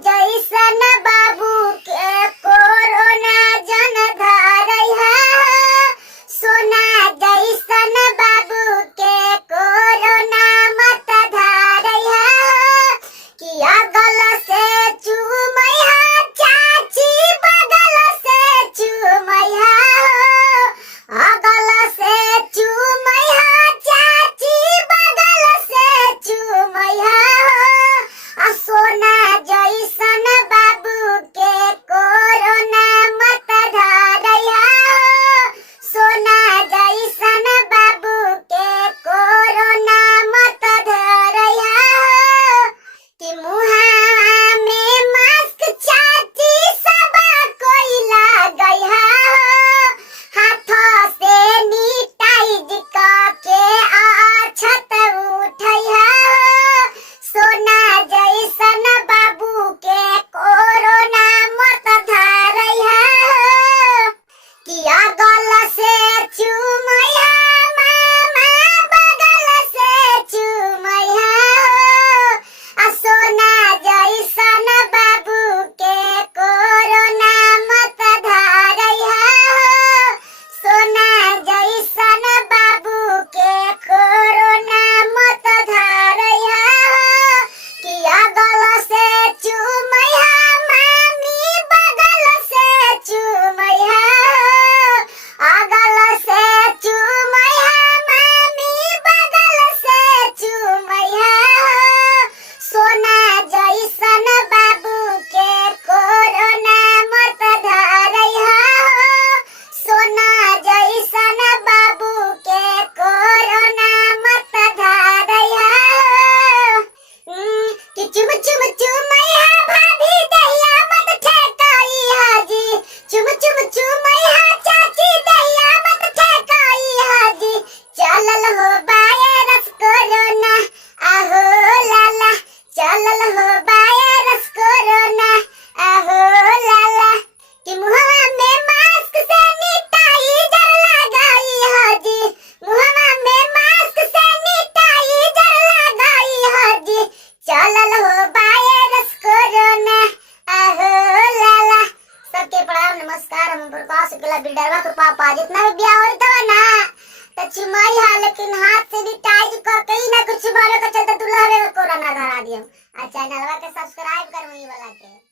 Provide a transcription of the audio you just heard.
जैसन बाबू के कोरोना जन धरैया, सोना जैसन बाबू के कोरोना मत धरैया, किया गल से चूमैया चाची बगल से चूमैया, अगल से चूमैया चाची बगल से चूमैया, सोना जैसन बाबू के कोरोना मत धरैया, सोना जैसन बाबू के कोरोना मत धरैया, कि मुहां में मास्क चाची सब कोई लगैया, हाथों से निटाइज के छत उठैया, सोना जैसन बाबू के कोरोना मत धरैया, किया गल से चूमैया मामा बगल से चूमैया, सोना जैसन बाबू के कोरोना मत धरैया, सोना जैसन बाबू के कोरोना मत धरैया, किया गल से चूमैया मामी बगल से चूमैया, अगल से चूमैया मामी बगल से चूमैया, सोना जैसन बाबू के कोरोना मत धरैया, सोना जैसन बाबू के कोरोना मत धरैया, कि चुम चुम चुमैया भाभी दहिया मत ठेकाइया जी, चुम चुम चुमैया चाची दहिया मत ठेकाइया जी, चलल हो वायरस कोरोना आहो लाला, चलल हो वायरस कोरोना आहो लाला, कि मुहवा में मास्क सैनिटाइजर लगाइया जी, मुहवा में मास्क सैनिटाइजर लगाइया जी, चलल हो वायरस कोरोना आहो लाला। सबके प्रणाम नमस्कार। हम प्रकाश शुक्ला बिल्डरवा के पापा। जितना भी ब्याह होता है ना तो चुमाई हा, लेकिन हाथ से भी टाइट कर कहीं ना कुछ बोले के चलते दूल्हा कोरोना धरा दियो। आ चैनलवा के सब्सक्राइब कर वही वाला के।